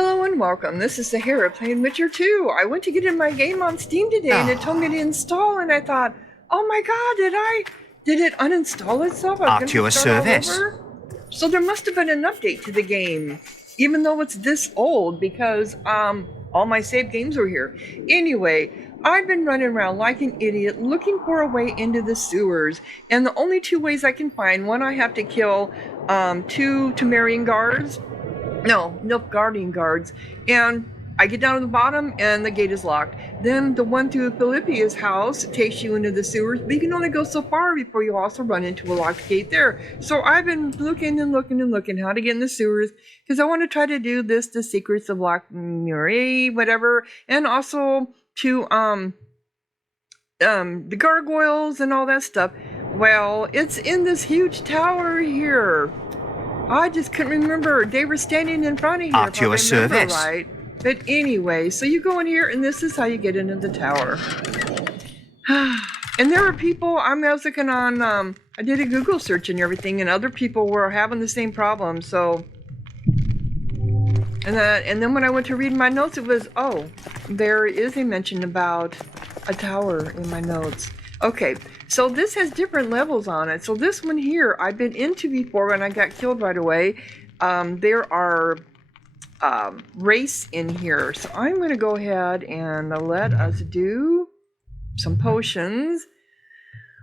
Hello and welcome. This is Sahara playing Witcher 2. I went to get in my game on Steam today and it told me to install, and I thought, oh my god, did it uninstall itself? At your service. So there must have been an update to the game, even though it's this old, because all my saved games were here. Anyway, I've been running around like an idiot looking for a way into the sewers, and the only two ways I can find, one, I have to kill two Temerian guards. No, guardian guards, and I get down to the bottom and the gate is locked. Then the one through Philippia's house takes you into the sewers, but you can only go so far before you also run into a locked gate there. So I've been looking how to get in the sewers, because I want to try to do this, the secrets of Loch Murray, whatever, and also to the gargoyles and all that stuff. Well, it's in this huge tower here. I just couldn't remember. They were standing in front of here. At your service. Right. But anyway, so you go in here, and this is how you get into the tower. And there were people, I was looking on, I did a Google search and everything, and other people were having the same problem, so. And then when I went to read my notes, it was, oh, there is a mention about a tower in my notes. Okay, so this has different levels on it. So this one here, I've been into before and I got killed right away. There are race in here. So I'm going to go ahead and let us do some potions.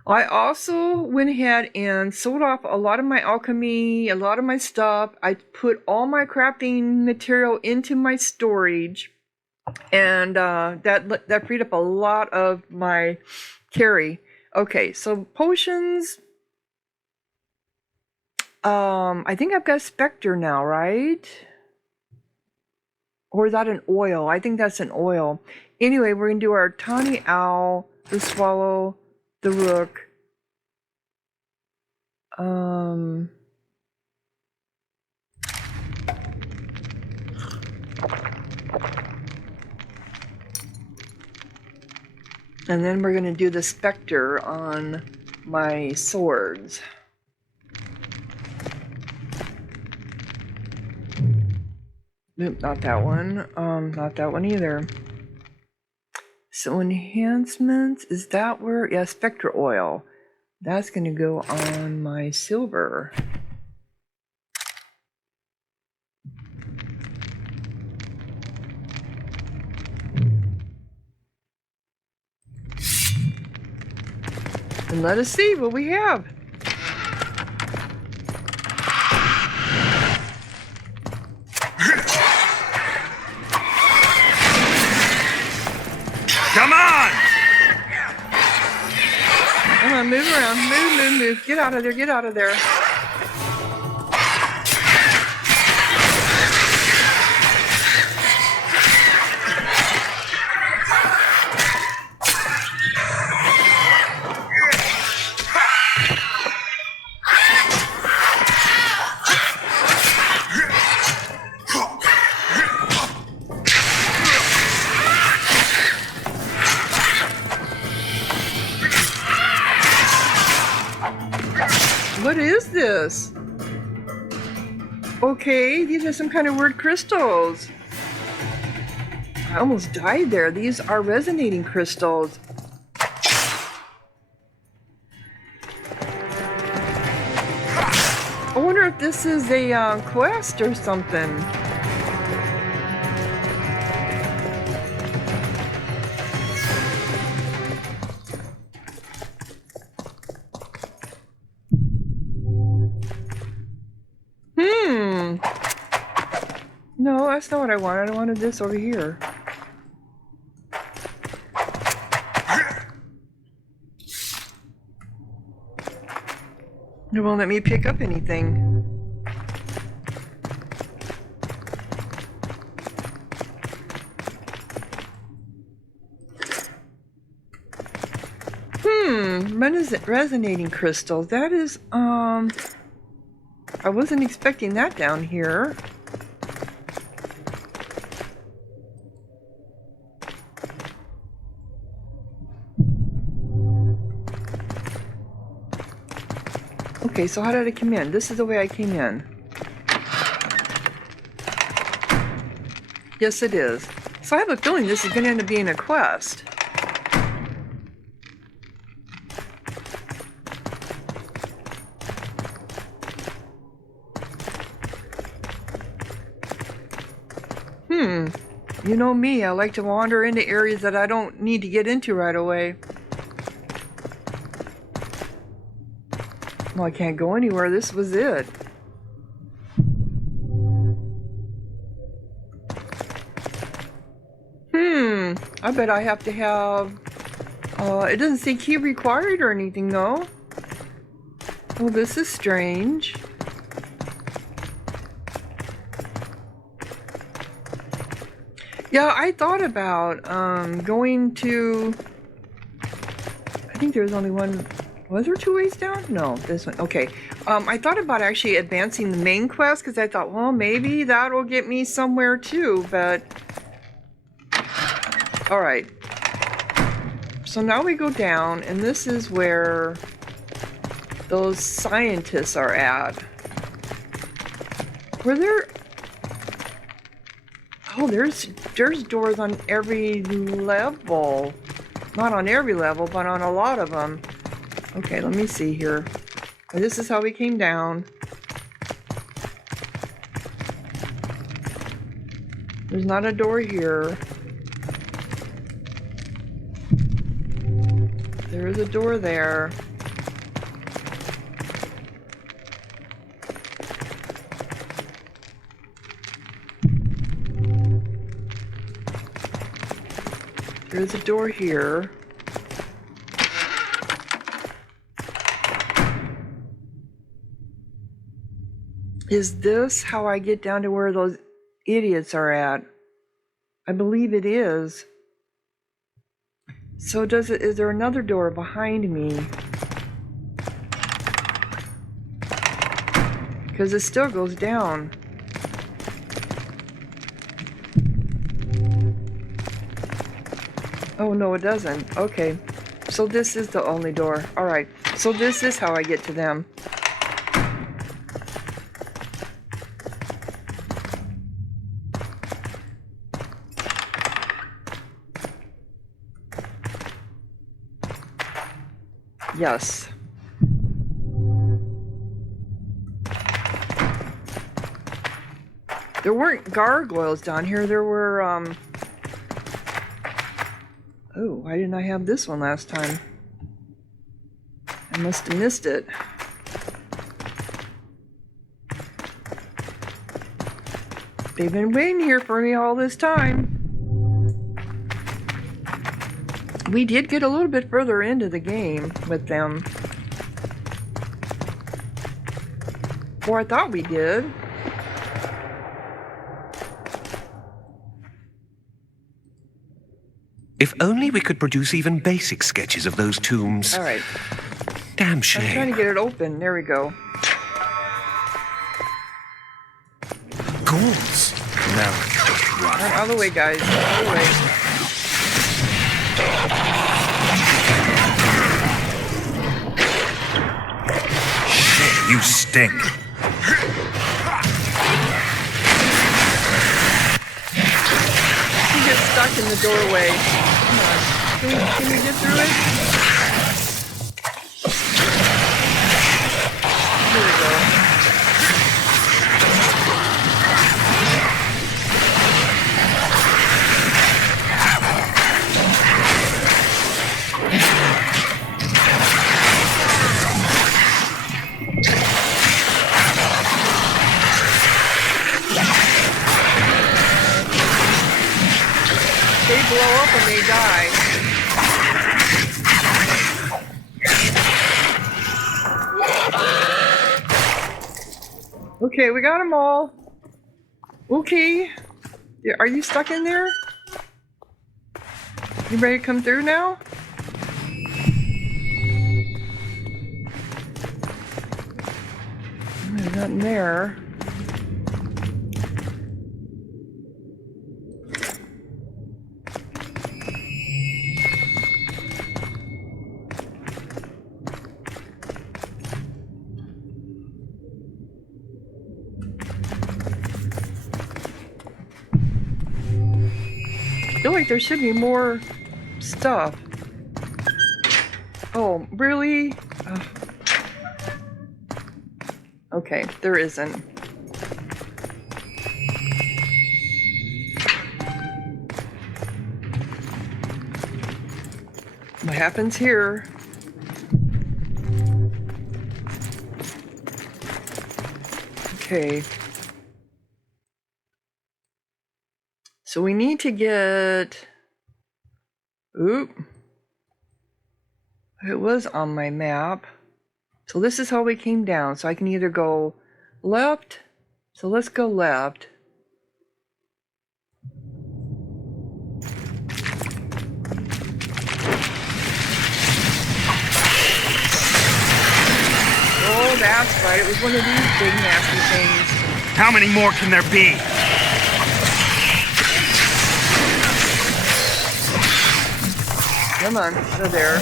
I also went ahead and sold off a lot of my alchemy, a lot of my stuff. I put all my crafting material into my storage. And that freed up a lot of my carry. Okay, so potions. I think I've got Spectre now, right? Or is that an oil? I think that's an oil. Anyway, we're gonna do our tawny owl, the swallow, the rook. And then we're going to do the Spectre on my swords. Nope, not that one. Not that one either. So enhancements, is that where? Yeah, Spectre oil. That's going to go on my silver. And let us see what we have. Come on! Come on, move around. Move. Get out of there. What is this? Okay, these are some kind of weird crystals. I almost died there. These are resonating crystals. I wonder if this is a quest or something. No, that's not what I wanted. I wanted this over here. It won't let me pick up anything. Resonating crystals. That is, I wasn't expecting that down here. Okay, so how did I come in? This is the way I came in. Yes, it is. So I have a feeling this is going to end up being a quest. You know me, I like to wander into areas that I don't need to get into right away. Well, I can't go anywhere. This was it. I bet I have to have... it doesn't say key required or anything, though. Well, this is strange. Yeah, I thought about going to... I think there's only one... Was there 2 ways down? No, this one. Okay. I thought about actually advancing the main quest because I thought, well, maybe that'll get me somewhere too, but... Alright. So now we go down, and this is where those scientists are at. Were there... Oh, there's doors on every level. Not on every level, but on a lot of them. Okay, let me see here. This is how we came down. There's not a door here. There is a door there. There's a door here. Is this how I get down to where those idiots are at? I believe it is. So is there another door behind me? Because it still goes down. Oh, no, it doesn't. Okay. So this is the only door. Alright. So this is how I get to them. Yes. There weren't gargoyles down here. There were, Oh, why didn't I have this one last time? I must have missed it. They've been waiting here for me all this time. We did get a little bit further into the game with them. Or I thought we did. If only we could produce even basic sketches of those tombs. All right. Damn I'm trying shame. to get it open. There we go. Ghouls. No. Out of the way, guys. Out of the way. Shit, you stink. She gets stuck in the doorway. Come on. Can we get through it? Here we go. They blow up and they die. Okay, we got them all. Okay. Are you stuck in there? You ready to come through now? There's nothing there. feel like there should be more stuff. Oh, really? Okay, there isn't. What happens here? Okay. So we need to get... Oop. It was on my map. So this is how we came down. So I can either go left. So let's go left. Oh, that's right. It was one of these big nasty things. How many more can there be? Come on, they're there.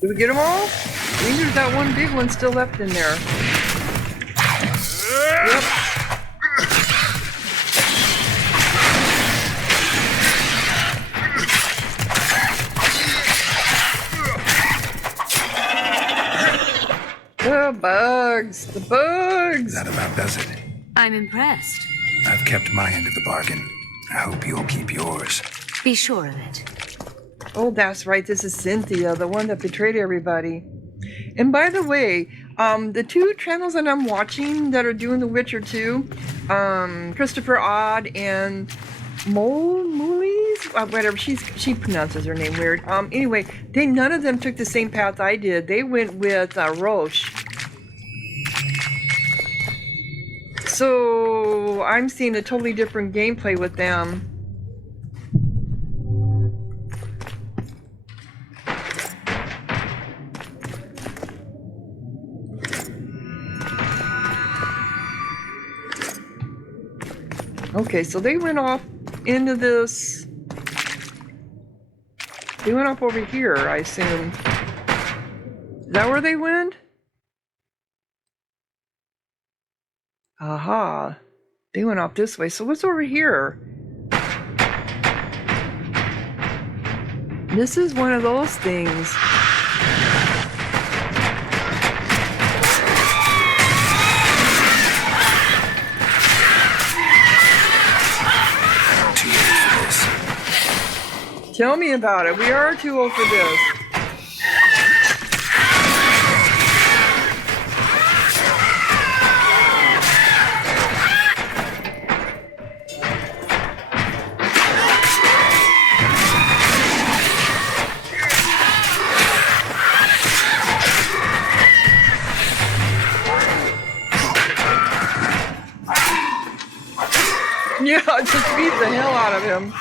Did we get them all? I think there's that one big one still left in there. Yep. The bugs! The bugs! That about does it. I'm impressed. I've kept my end of the bargain. I hope you'll keep yours. Be sure of it. Oh, that's right. This is Cynthia, the one that betrayed everybody. And by the way, the two channels that I'm watching that are doing The Witcher 2, Christopher Odd and mobilize, whatever, she pronounces her name weird. Anyway, none of them took the same path I did. They went with Roche. So I'm seeing a totally different gameplay with them. Okay, so they went off into this. They went off over here, I assume. Is that where they went? Aha. They went off this way. So what's over here? This is one of those things. Tell me about it. We are too old for this. Yeah, just beat the hell out of him.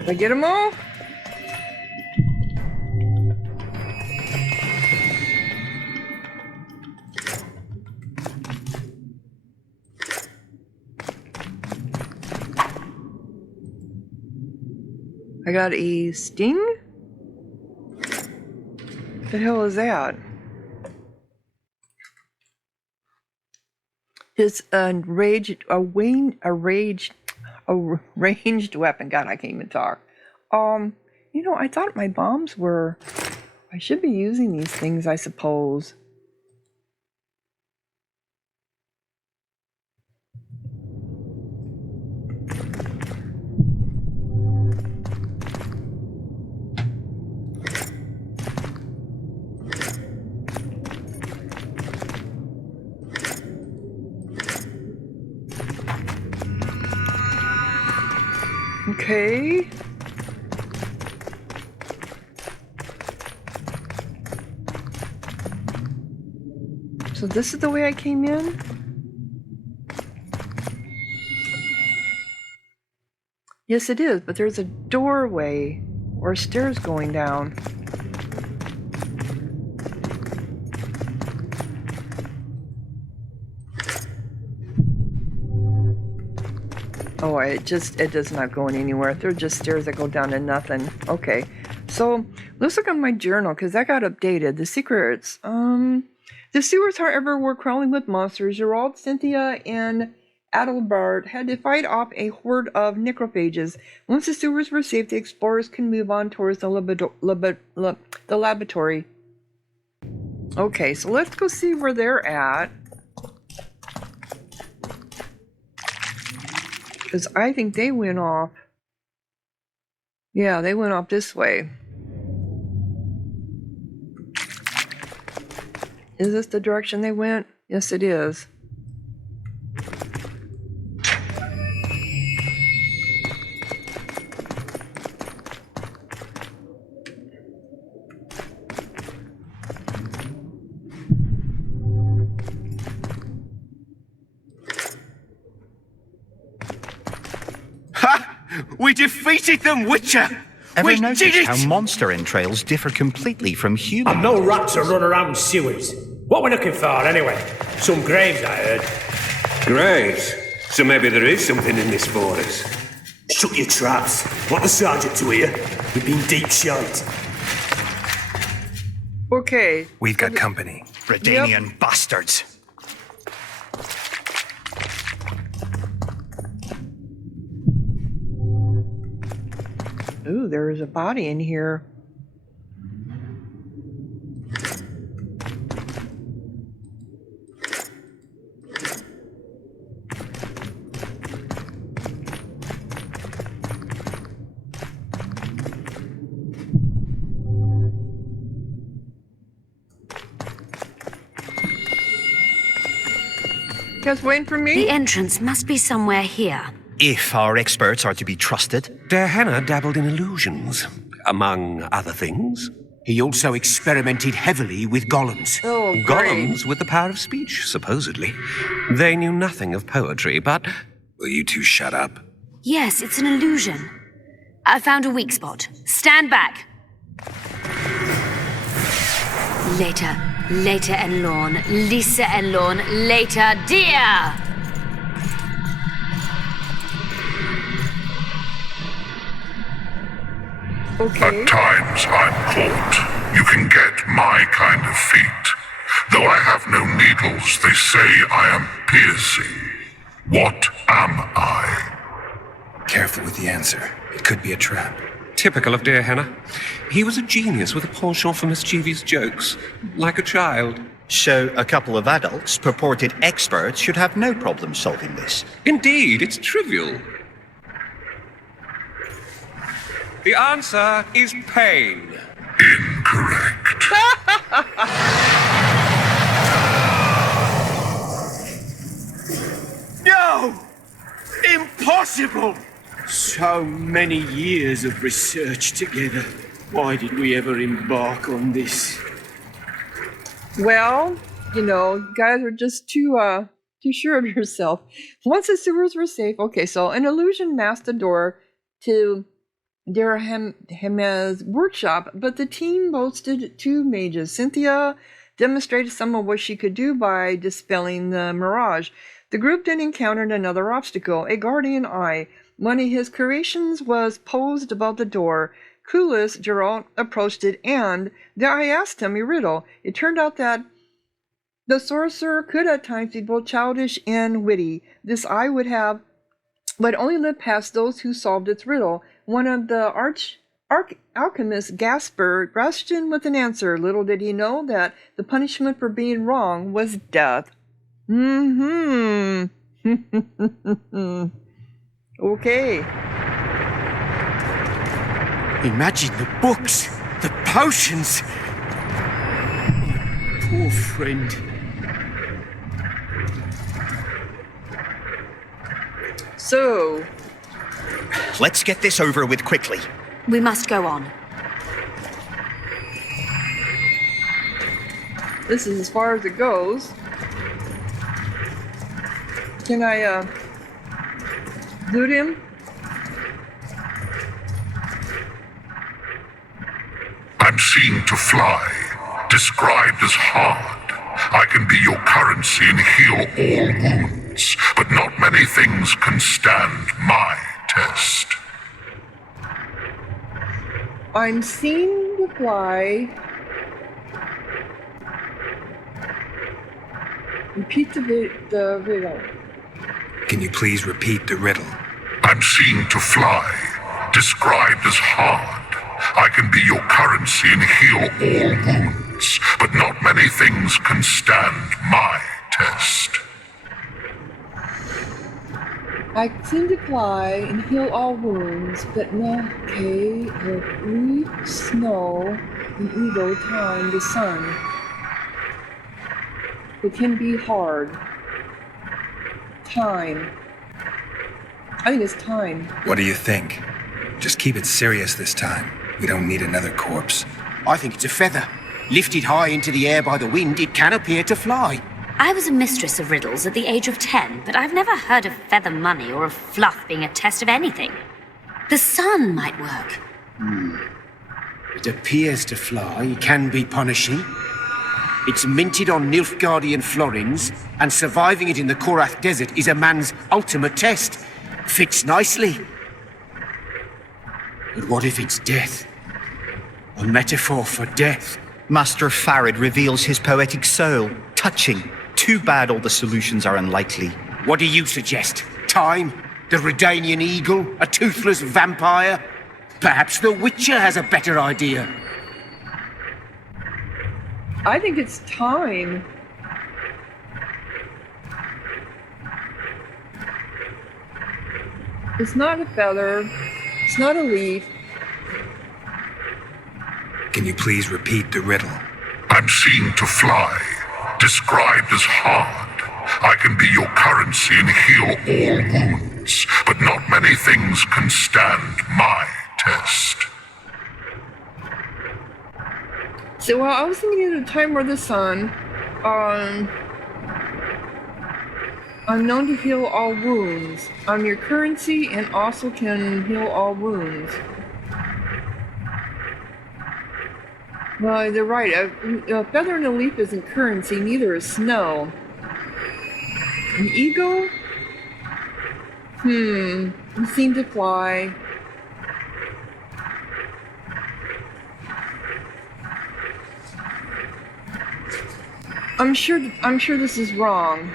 Did I get them all? I got a sting? What the hell is that? It's a ranged weapon. God, I can't even talk. You know, I thought my bombs were... I should be using these things, I suppose. Okay. So this is the way I came in? Yes, it is, but there's a doorway or stairs going down. Oh, it does not go anywhere. They're just stairs that go down to nothing. Okay, so let's look on my journal because that got updated. The secrets. The sewers, however, were crawling with monsters. Geralt, Cynthia, and Adalbert had to fight off a horde of necrophages. Once the sewers were safe, the explorers can move on towards the laboratory. Okay, so let's go see where they're at. Because I think they went off. Yeah, they went off this way. Is this the direction they went? Yes, it is. We defeated them, Witcher! Ever We noticed did it! how monster entrails differ completely from human? No rats are running around sewers. What we're looking for, anyway? Some graves, I heard. Graves? So maybe there is something in this for us. Shut your traps. Want the sergeant to hear? We've been deep shite. Okay. We've got company. Redanian bastards. Ooh, there is a body in here. You guys waiting for me? The entrance must be somewhere here. If our experts are to be trusted. Dearhenna dabbled in illusions, among other things. He also experimented heavily with golems. Oh, great. Golems with the power of speech, supposedly. They knew nothing of poetry, but... Will you two shut up? Yes, it's an illusion. I found a weak spot. Stand back. Later and Lorn. Lisa and Lorn. Later, dear! Okay. At times I'm caught. You can get my kind of feat. Though I have no needles, they say I am piercing. What am I? Careful with the answer. It could be a trap. Typical of Dearhenna. He was a genius with a penchant for mischievous jokes, like a child. So a couple of adults, purported experts, should have no problem solving this. Indeed, it's trivial. The answer is pain. Incorrect. No! Impossible! So many years of research together. Why did we ever embark on this? Well, you know, you guys are just too sure of yourself. Once the sewers were safe, okay, so an illusion masked the door to Dearhenna's workshop, but the team boasted two mages. Cynthia demonstrated some of what she could do by dispelling the mirage. The group then encountered another obstacle, a guardian eye. One of his creations was posed above the door. Clueless, Geralt approached it, and the eye asked him a riddle. It turned out that the sorcerer could at times be both childish and witty. This eye would only live past those who solved its riddle. One of the alchemists, Gasper, rushed in with an answer. Little did he know that the punishment for being wrong was death. Okay. Imagine the books, the potions. Poor friend. So, Let's get this over with quickly. We must go on. this is as far as it goes. Can I, loot him? I'm seen to fly, described as hard. I can be your currency and heal all wounds, but not many things can stand my test. I'm seen to fly. Repeat the riddle. Can you please repeat the riddle? I'm seen to fly, described as hard. I can be your currency and heal all wounds, but not many things can stand my test. I seem to fly and heal all wounds, but not okay. Leaf, snow, and eagle, time, the sun. It can be hard. Time. I think it's time. What do you think? Just keep it serious this time. We don't need another corpse. I think it's a feather. Lifted high into the air by the wind, it can appear to fly. I was a mistress of riddles at the age of 10, but I've never heard of feather money or of fluff being a test of anything. The sun might work. It appears to fly, can be punishing. It's minted on Nilfgaardian florins, and surviving it in the Korath Desert is a man's ultimate test. Fits nicely. But what if it's death? A metaphor for death. Master Farid reveals his poetic soul. Touching. Too bad all the solutions are unlikely. What do you suggest? Time? The Redanian eagle? A toothless vampire? Perhaps the Witcher has a better idea. I think it's time. It's not a feather. It's not a leaf. Can you please repeat the riddle? I'm seen to fly, described as hard. I can be your currency and heal all wounds, but not many things can stand my test. So, well, I was thinking at a time where the sun, I'm known to heal all wounds. I'm your currency and also can heal all wounds. Well, they're right. A feather and a leaf isn't currency, neither is snow. An eagle? You seem to fly. I'm sure this is wrong.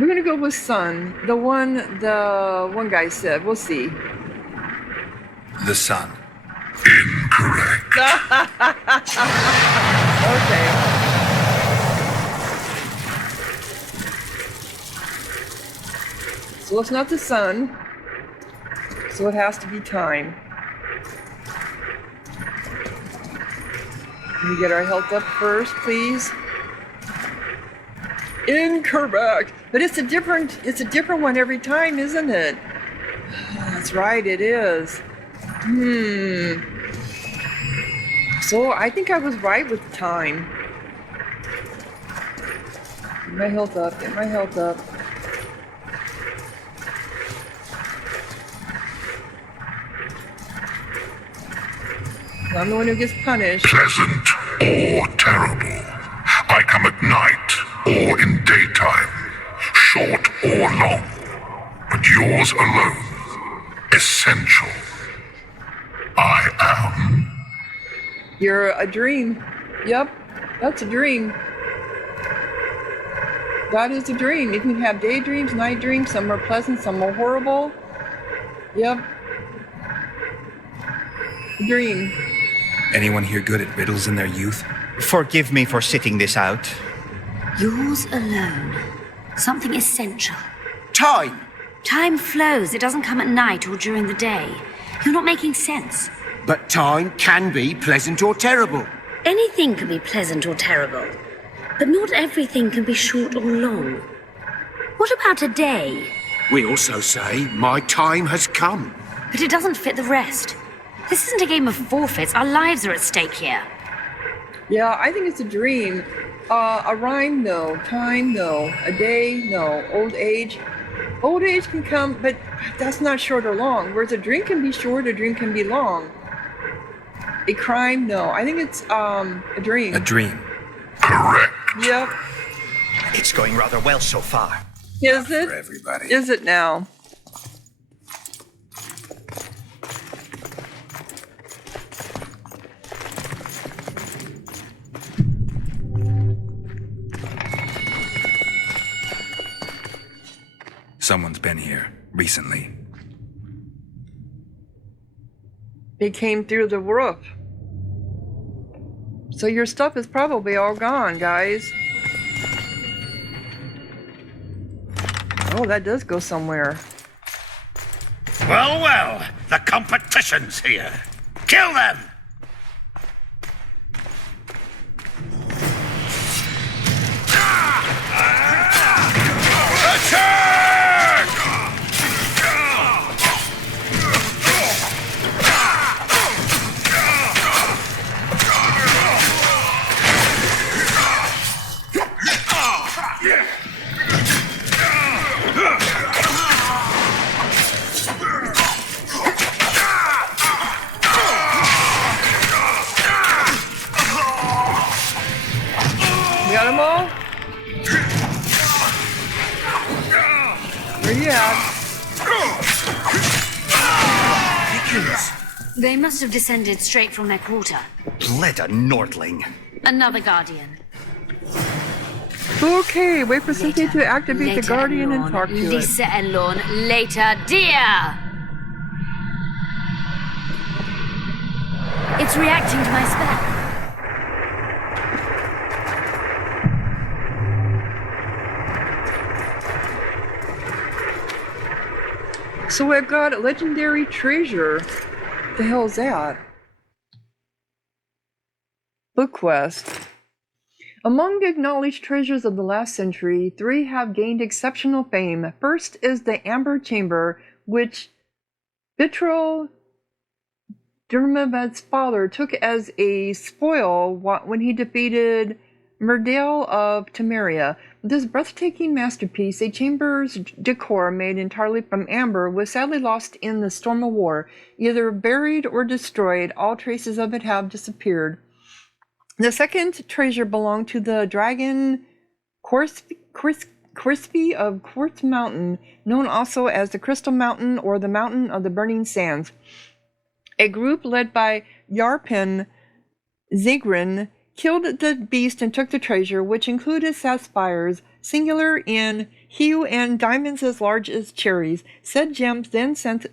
We're gonna go with sun. The one guy said. We'll see. The sun. Incorrect. Okay. So it's not the sun. So it has to be time. Can we get our health up first, please? Incorrect. But it's a different one every time, isn't it? That's right, it is. So I think I was right with the time. Get my health up, get my health up. I'm the one who gets punished. Pleasant or terrible. I come at night or in daytime, short or long, but yours alone, essential. I am. You're a dream. Yep, that's a dream. That is a dream. You can have daydreams, night dreams, some are pleasant, some are horrible. Yep. A dream. Anyone here good at riddles in their youth? Forgive me for sitting this out. Yours alone. Something essential. Time! Time flows. It doesn't come at night or during the day. You're not making sense. But time can be pleasant or terrible. Anything can be pleasant or terrible. But not everything can be short or long. What about a day? We also say, my time has come. But it doesn't fit the rest. This isn't a game of forfeits. Our lives are at stake here. Yeah, I think it's a dream. A rhyme, no. Time, no. A day, no. Old age. Old age can come, but that's not short or long. Whereas a dream can be short, a dream can be long. A crime, no. I think it's a dream. A dream. Correct. Yep. It's going rather well so far. Is it? For everybody. Is it now? Someone's been here recently. It came through the roof. So your stuff is probably all gone, guys. Oh, that does go somewhere. Well, well, the competition's here. Kill them! We got them all? Where you at? They must have descended straight from their quarter. Bleda Nordling. Another guardian. Okay, wait for Cynthia to activate the Later, Guardian and Elorn. talk to it. Lisa Elorn. Later, dear! It's reacting to my spell. So I've got a legendary treasure. The hell's that? Book quest. Among the acknowledged treasures of the last century, 3 have gained exceptional fame. First is the Amber Chamber, which Vitril Dermavad's father took as a spoil when he defeated Merdale of Temeria. This breathtaking masterpiece, a chamber's decor made entirely from amber, was sadly lost in the storm of war. Either buried or destroyed, all traces of it have disappeared. The second treasure belonged to the dragon Crispy of Quartz Mountain, known also as the Crystal Mountain or the Mountain of the Burning Sands. A group led by Yarpen Zigrin killed the beast and took the treasure, which included sapphires, singular in hue, and diamonds as large as cherries. Said gems then sent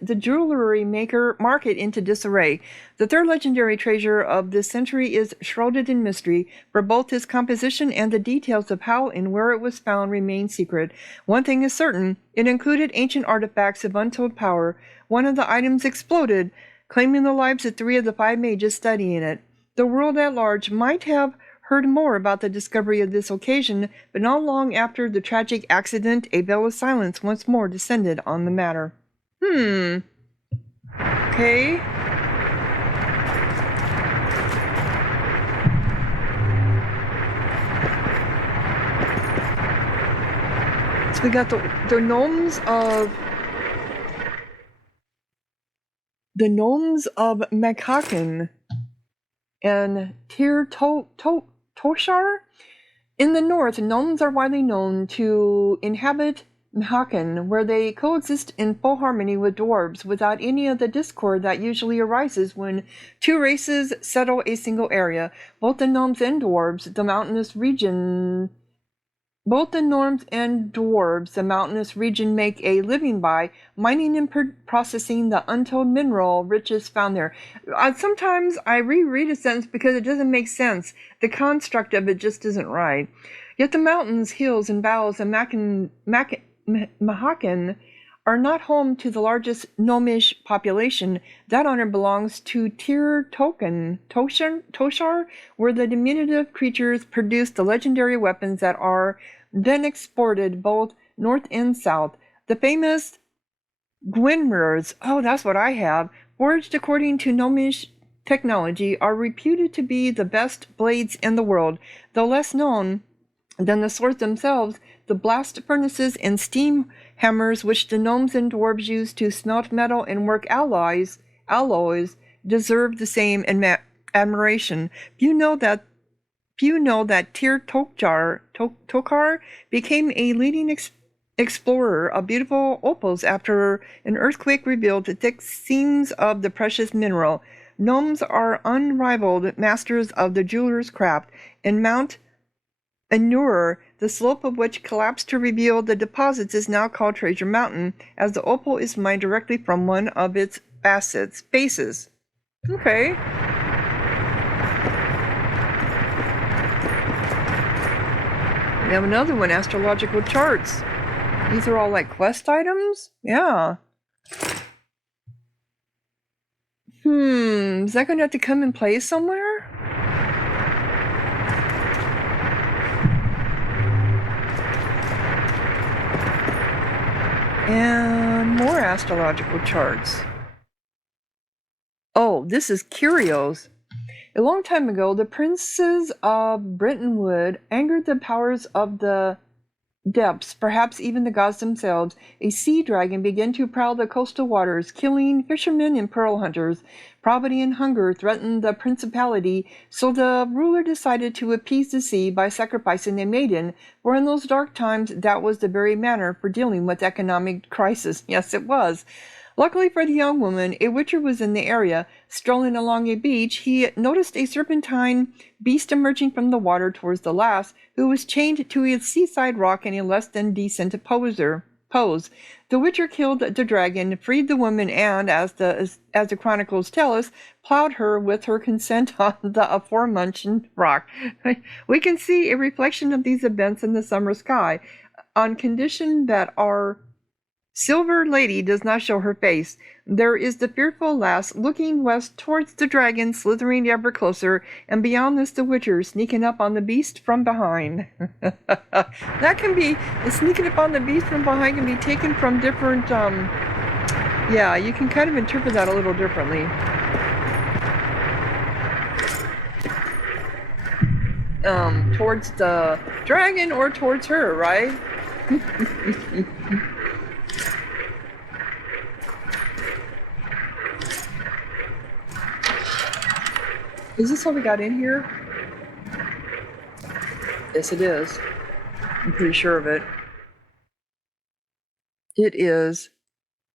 the jewelry market into disarray. The third legendary treasure of this century is shrouded in mystery, for both its composition and the details of how and where it was found remain secret. One thing is certain, it included ancient artifacts of untold power. One of the items exploded, claiming the lives of 3 of the 5 mages studying it. The world at large might have heard more about the discovery of this occasion, but not long after the tragic accident, a veil of silence once more descended on the matter. Okay. So we got the gnomes of Makaken and Tir Toshar. In the north, gnomes are widely known to inhabit Mhaken, where they coexist in full harmony with dwarves, without any of the discord that usually arises when 2 races settle a single area. Both the gnomes and dwarves, the mountainous region make a living by mining and processing the untold mineral riches found there. Sometimes I reread a sentence because it doesn't make sense. The construct of it just isn't right. Yet the mountains, hills, and vales of Mhaken are not home to the largest gnomish population. That honor belongs to Tir Toshar, where the diminutive creatures produce the legendary weapons that are then exported both north and south. The famous Gwynmers, oh, that's what I have, forged according to gnomish technology are reputed to be the best blades in the world, though less known than the swords themselves. The blast furnaces and steam hammers which the gnomes and dwarves use to smelt metal and work alloys deserve the same admiration. Few know that Tyr Tokar became a leading explorer of beautiful opals after an earthquake revealed the thick seams of the precious mineral. Gnomes are unrivaled masters of the jeweler's craft, and Mount Anur, the slope of which collapsed to reveal the deposits, is now called Treasure Mountain, as the opal is mined directly from one of its bases. Okay. We have another one, astrological charts. These are all like quest items? Yeah. Is that going to have to come in play somewhere? And more astrological charts. Oh, this is curios. A long time ago, the princes of Bretonwood angered the powers of the depths, perhaps even the gods themselves. A sea dragon began to prowl the coastal waters, killing fishermen and pearl hunters. Poverty and hunger threatened the principality, so the ruler decided to appease the sea by sacrificing a maiden, for in those dark times that was the very manner for dealing with economic crisis. Yes, it was. Luckily for the young woman, a witcher was in the area. Strolling along a beach, he noticed a serpentine beast emerging from the water towards the lass, who was chained to a seaside rock in a less than decent pose. The witcher killed the dragon, freed the woman, and, as the chronicles tell us, plowed her with her consent on the aforementioned rock. We can see a reflection of these events in the summer sky, on condition that our Silver Lady does not show her face. There is the fearful lass looking west towards the dragon, slithering ever closer, and beyond this the witcher sneaking up on the beast from behind. That can be, sneaking up on the beast from behind can be taken from different, yeah, you can kind of interpret that a little differently. Towards the dragon or towards her, right? Is this how we got in here? Yes, it is. I'm pretty sure of it. It is.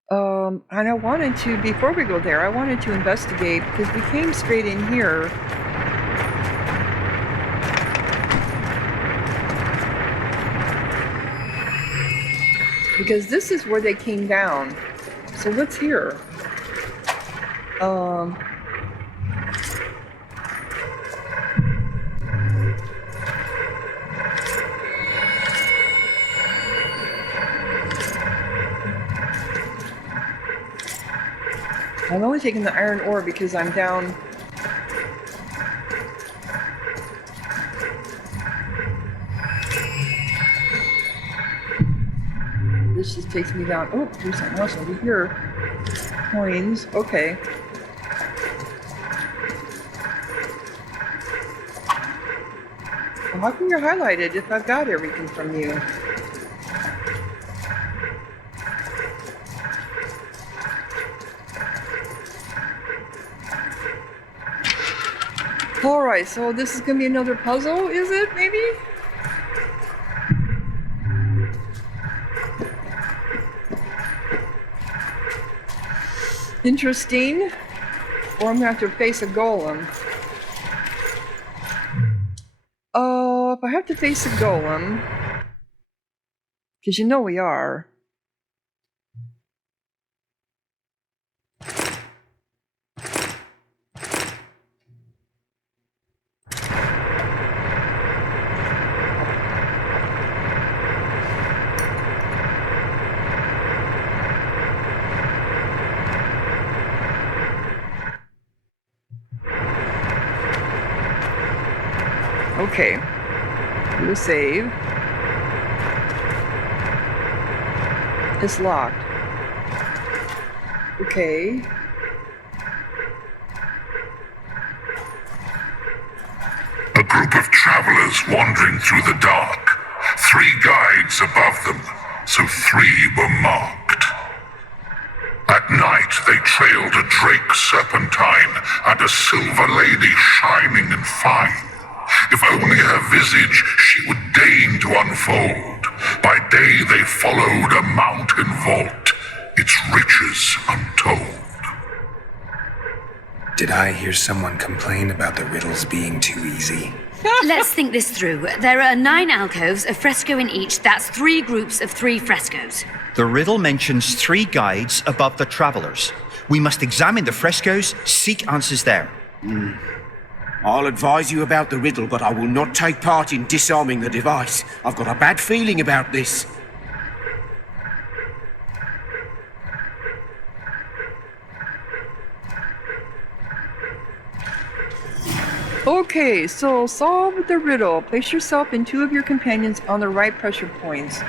And I wanted to, before we go there, I wanted to investigate, because we came straight in here. Because this is where they came down. So what's here? I'm only taking the iron ore because I'm down. This just takes me down. Oh, there's something else over here. Coins. Okay. Well, how come you're highlighted if I've got everything from you? Alright, so this is gonna be another puzzle, is it, maybe? Interesting. Or I'm gonna have to face a golem. If I have to face a golem, because you know we are. Okay, do a save. It's locked. travelers wandering through the dark. 3 guides above them, so 3 were marked. At night they trailed a drake serpentine and a silver lady shining and fine. If only her visage she would deign to unfold. By day they followed a mountain vault, its riches untold. Did I hear someone complain about the riddles being too easy? Let's think this through. There are 9 alcoves, a fresco in each. That's 3 groups of 3 frescoes. The riddle mentions 3 guides above the travelers. We must examine the frescoes, seek answers there. I'll advise you about the riddle, but I will not take part in disarming the device. I've got a bad feeling about this. Okay, so solve the riddle. Place yourself and 2 of your companions on the right pressure points.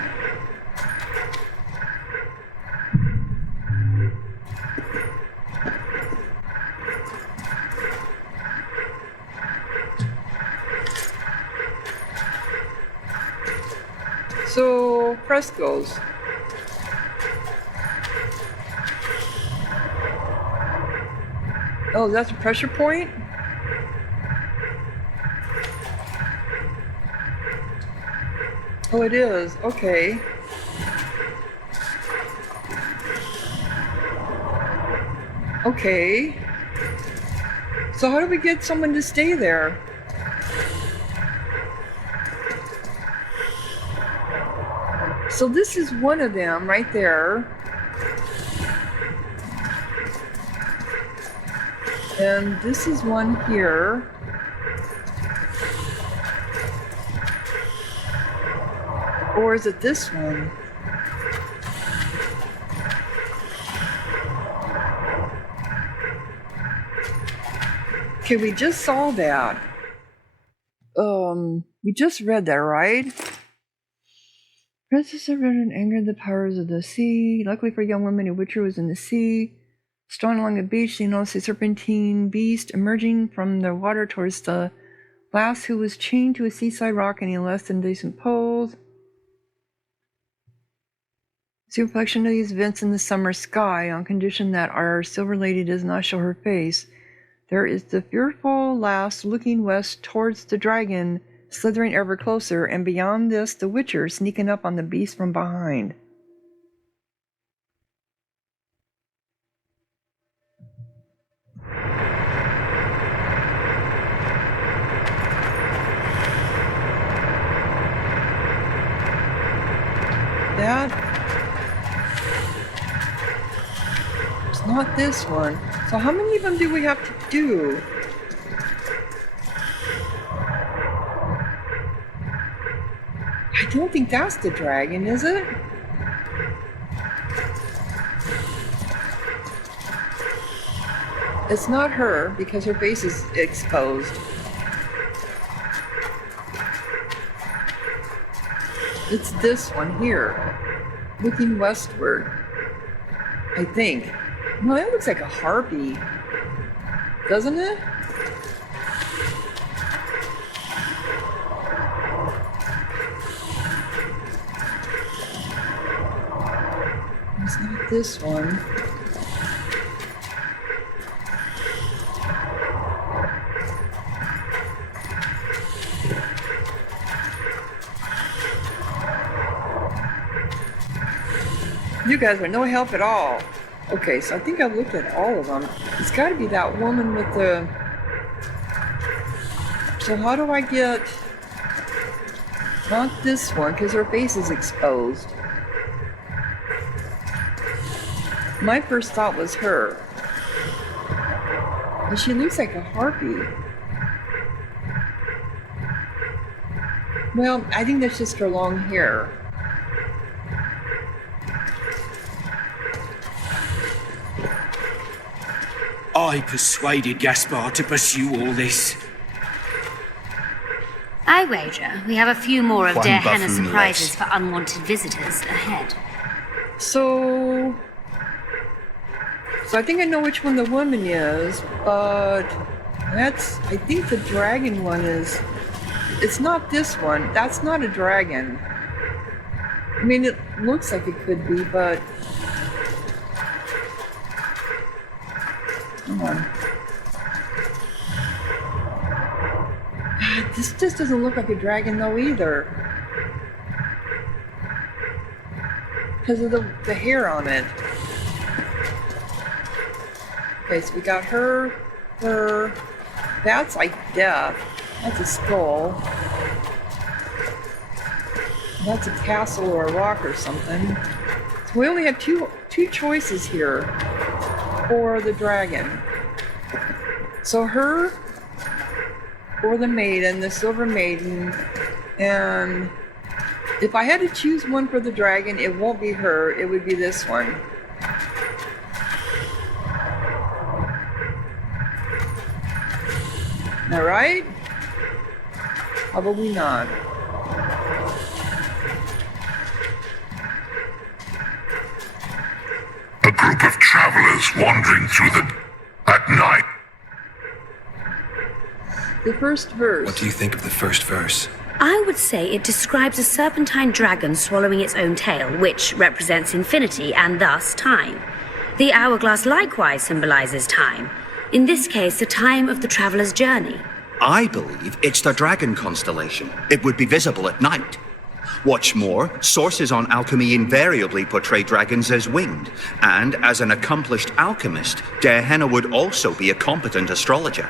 So, frescoes. Oh, that's a pressure point? Oh, it is. Okay. Okay. So how do we get someone to stay there? So this is one of them right there. And this is one here. Or is it this one? Okay, we just saw that. We just read that, right? Princess of Red and angered the powers of the sea. Luckily for young women, a witcher was in the sea. Strolling along the beach, she noticed a serpentine beast emerging from the water towards the lass, who was chained to a seaside rock in a less than decent pose. See reflection of these events in the summer sky, on condition that our silver lady does not show her face. There is the fearful lass looking west towards the dragon, slithering ever closer, and beyond this the witcher sneaking up on the beast from behind. That it's not this one. So how many of them do we have to do? I don't think that's the dragon, is it? It's not her because her face is exposed. It's this one here, looking westward, I think. No, that looks like a harpy, doesn't it? It's not this one. You guys are no help at all. Okay, so I think I've looked at all of them. It's got to be that woman with the... So how do I get... Not this one, because her face is exposed. My first thought was her. And she looks like a harpy. Well, I think that's just her long hair. I persuaded Gaspar to pursue all this. I wager we have a few more of One Dearhenna's buffoon surprises less. for unwanted visitors ahead. So I think I know which one the woman is, but I think the dragon one is It's not this one. That's not a dragon. I mean, it looks like it could be, but... Come on. This just doesn't look like a dragon, though, either. Because of the hair on it. Okay, so we got her. That's like death. That's a skull. That's a castle or a rock or something. So we only have two choices here for the dragon. So her or the maiden, the silver maiden, and if I had to choose one for the dragon, it won't be her, it would be this one. All right? Probably not. A group of travelers wandering through at night. The first verse. What do you think of the first verse? I would say it describes a serpentine dragon swallowing its own tail, which represents infinity and thus time. The hourglass likewise symbolizes time. In this case, the time of the traveler's journey. I believe it's the dragon constellation. It would be visible at night. What's more, sources on alchemy invariably portray dragons as winged, and as an accomplished alchemist, Dearhenna would also be a competent astrologer.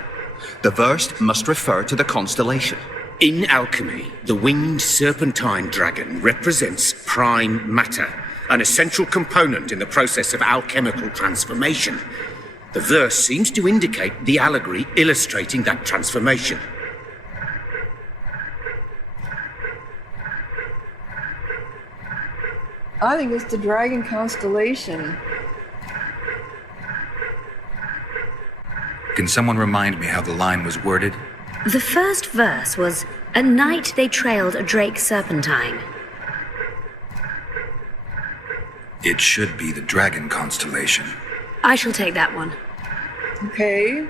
The verse must refer to the constellation. In alchemy, the winged serpentine dragon represents prime matter, an essential component in the process of alchemical transformation. The verse seems to indicate the allegory illustrating that transformation. I think it's the dragon constellation. Can someone remind me how the line was worded? The first verse was, "At night they trailed a drake serpentine." It should be the dragon constellation. I shall take that one. Okay.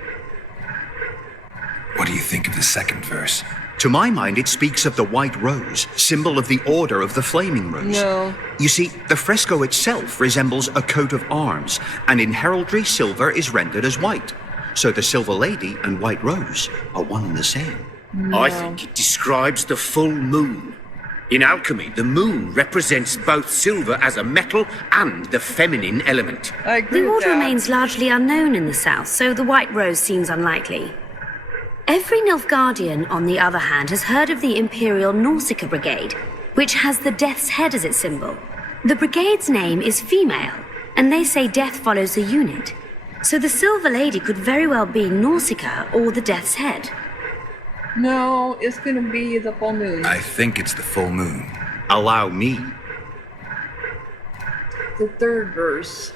What do you think of the second verse? To my mind, it speaks of the white rose, symbol of the Order of the Flaming Rose. No. You see, the fresco itself resembles a coat of arms, and in heraldry, silver is rendered as white. So the Silver Lady and White Rose are one and the same. No. I think it describes the full moon. In alchemy, the moon represents both silver as a metal and the feminine element. I agree The with order that. remains largely unknown in the south, so the white rose seems unlikely. Every Nilfgaardian, on the other hand, has heard of the Imperial Nausicaa Brigade, which has the Death's Head as its symbol. The brigade's name is female, and they say death follows the unit. So the Silver Lady could very well be Nausicaa or the Death's Head. No, it's gonna be the full moon. I think it's the full moon. Allow me. The third verse.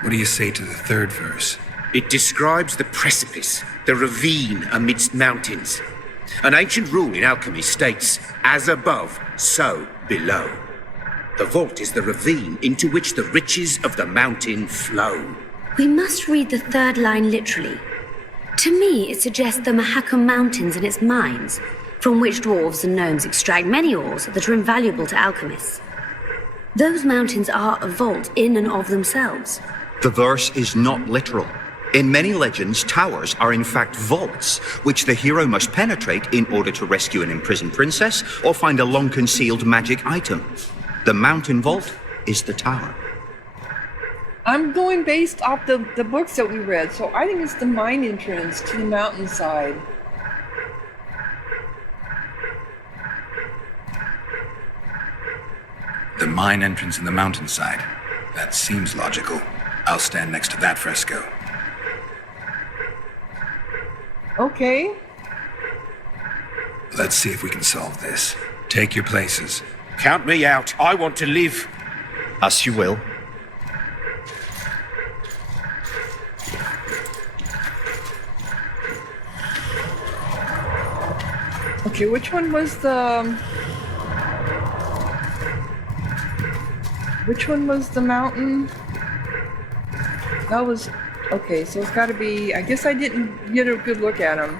What do you say to the third verse? It describes the precipice, the ravine amidst mountains. An ancient rule in alchemy states, as above, so below. The vault is the ravine into which the riches of the mountain flow. We must read the third line literally. To me, it suggests the Mahakam Mountains and its mines, from which dwarves and gnomes extract many ores that are invaluable to alchemists. Those mountains are a vault in and of themselves. The verse is not literal. In many legends, towers are in fact vaults, which the hero must penetrate in order to rescue an imprisoned princess or find a long-concealed magic item. The mountain vault is the tower. I'm going based off the books that we read, so I think it's the mine entrance to the mountainside. The mine entrance in the mountainside. That seems logical. I'll stand next to that fresco. Okay. Let's see if we can solve this. Take your places. Count me out. I want to live. As you will. Okay, which one was the... Which one was the mountain? That was... Okay, so it's gotta be... I guess I didn't get a good look at them.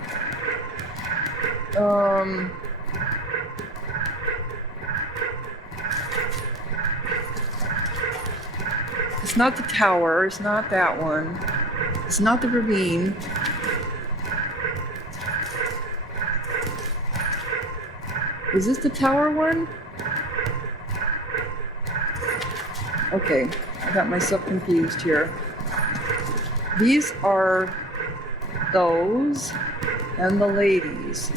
It's not the tower. It's not that one. It's not the ravine. Is this the tower one? Okay, I got myself confused here. These are those and the ladies.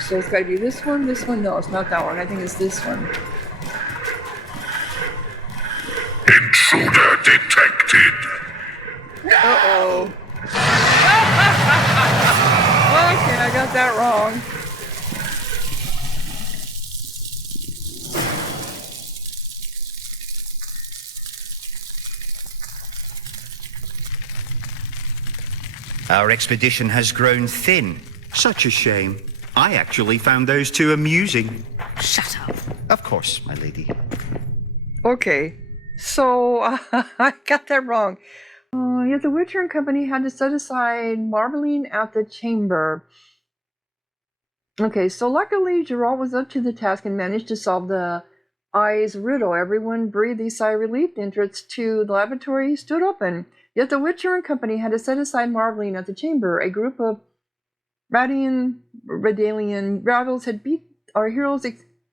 So it's gotta be this one, no, it's not that one, I think it's this one. Intruder detected. Uh-oh. Okay, I got that wrong. Our expedition has grown thin. Such a shame. I actually found those two amusing. Shut up. Of course, my lady. Okay, so I got that wrong. Yet the Witcher and company had to set aside marbling at the chamber. Okay, so luckily Geralt was up to the task and managed to solve the eyes riddle. Everyone breathed a sigh of relief. The entrance to the laboratory stood open. Yet the Witcher and company had to set aside marbling at the chamber. A group of Redalian rebels had beat our hero's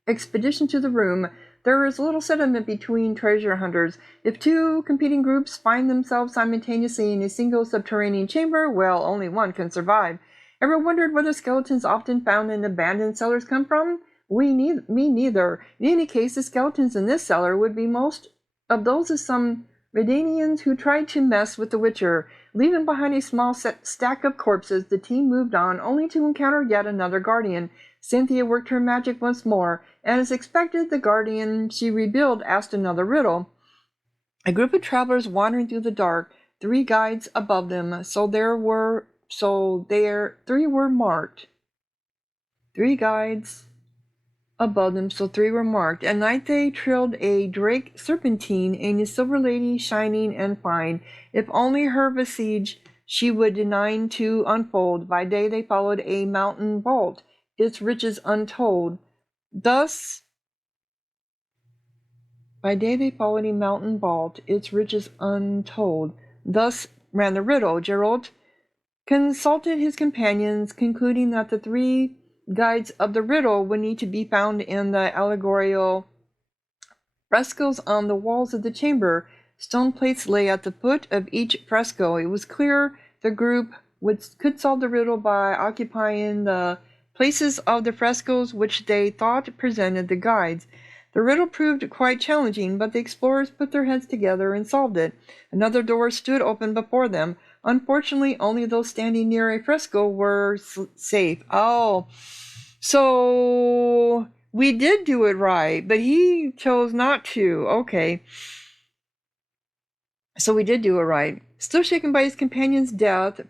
expedition to the room. There is little sentiment between treasure hunters. If two competing groups find themselves simultaneously in a single subterranean chamber, well, only one can survive. Ever wondered where the skeletons often found in abandoned cellars come from? Me neither. In any case, the skeletons in this cellar would be most of those of some Redanians who tried to mess with the Witcher. Leaving behind a small stack of corpses, the team moved on, only to encounter yet another guardian. Cynthia worked her magic once more, and as expected, the guardian she rebuilt asked another riddle. A group of travelers wandering through the dark, three guides above them, three were marked. Three guides above them, so three were marked. At night they trilled a drake serpentine, and a silver lady shining and fine. If only her visage she would deign to unfold. By day they followed a mountain vault, its riches untold. Thus ran the riddle. Geralt consulted his companions, concluding that the three guides of the riddle would need to be found in the allegorical frescoes on the walls of the chamber. Stone plates lay at the foot of each fresco. It was clear the group could solve the riddle by occupying the places of the frescoes which they thought presented the guides. The riddle proved quite challenging, but the explorers put their heads together and solved it. Another door stood open before them. Unfortunately, only those standing near a fresco were safe. Oh, so we did do it right, but he chose not to. Okay. So we did do it right. Still shaken by his companion's death,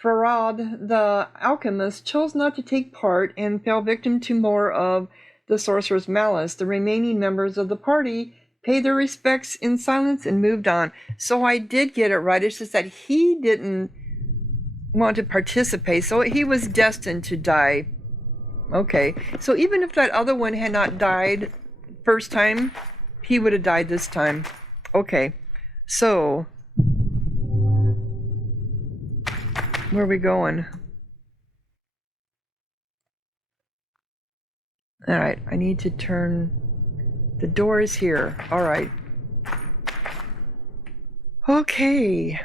Farad, the alchemist, chose not to take part and fell victim to more of the sorcerer's malice. The remaining members of the party paid their respects in silence and moved on. So I did get it right. It's just that he didn't want to participate, so he was destined to die. Okay, so even if that other one had not died first time, he would have died this time. Okay, so where are we going? All right, I need to turn the doors here. All right. Okay.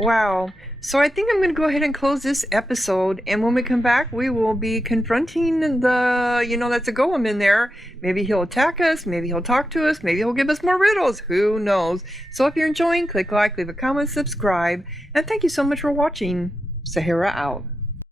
Wow. So I think I'm going to go ahead and close this episode, and when we come back, we will be confronting that's a golem in there. Maybe he'll attack us, maybe he'll talk to us, maybe he'll give us more riddles. Who knows? So if you're enjoying, click like, leave a comment, subscribe, and thank you so much for watching. Sahara out.